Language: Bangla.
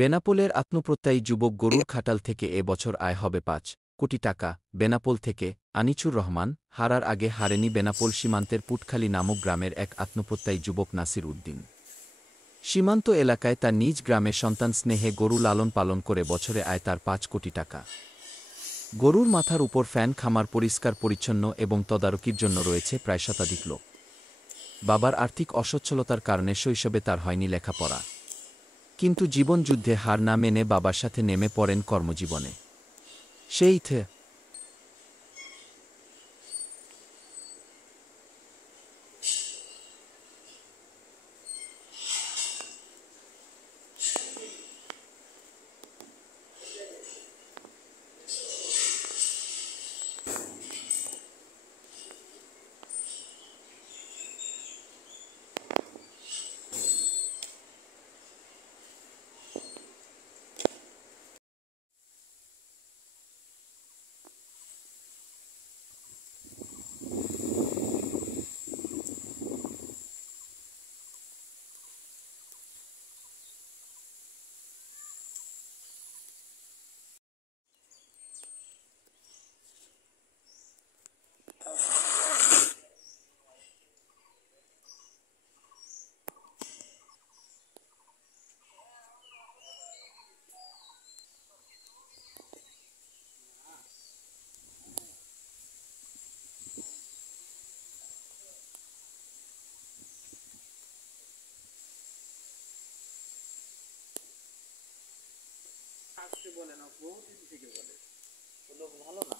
বেনাপোলের আত্মপ্রত্যয়ী যুবক গরুর খাটাল থেকে এ বছর আয় হবে ৫ কোটি টাকা। বেনাপোল থেকে আনিছুর রহমান হারার আগে হারেনি বেনাপোল সীমান্তের পুটখালী নামক গ্রামের এক আত্মপ্রত্যয়ী যুবক নাসির উদ্দিন। সীমান্ত এলাকায় তার নিজ গ্রামে সন্তান স্নেহে গরু লালন পালন করে বছরে আয় তার ৫ কোটি টাকা। গরুর মাথার উপর ফ্যান, খামার পরিষ্কার পরিচ্ছন্ন এবং তদারকির জন্য রয়েছে প্রায় শতাধিক লোক। বাবার আর্থিক অসচ্ছলতার কারণে শৈশবে তার হয়নি লেখাপড়া, কিন্তু জীবনযুদ্ধে হার না মেনে বাবার সাথে নেমে পড়েন কর্মজীবনে। সেই থে আজকে বলে না, বহুদিন থেকে বলে। লোক ভালো না।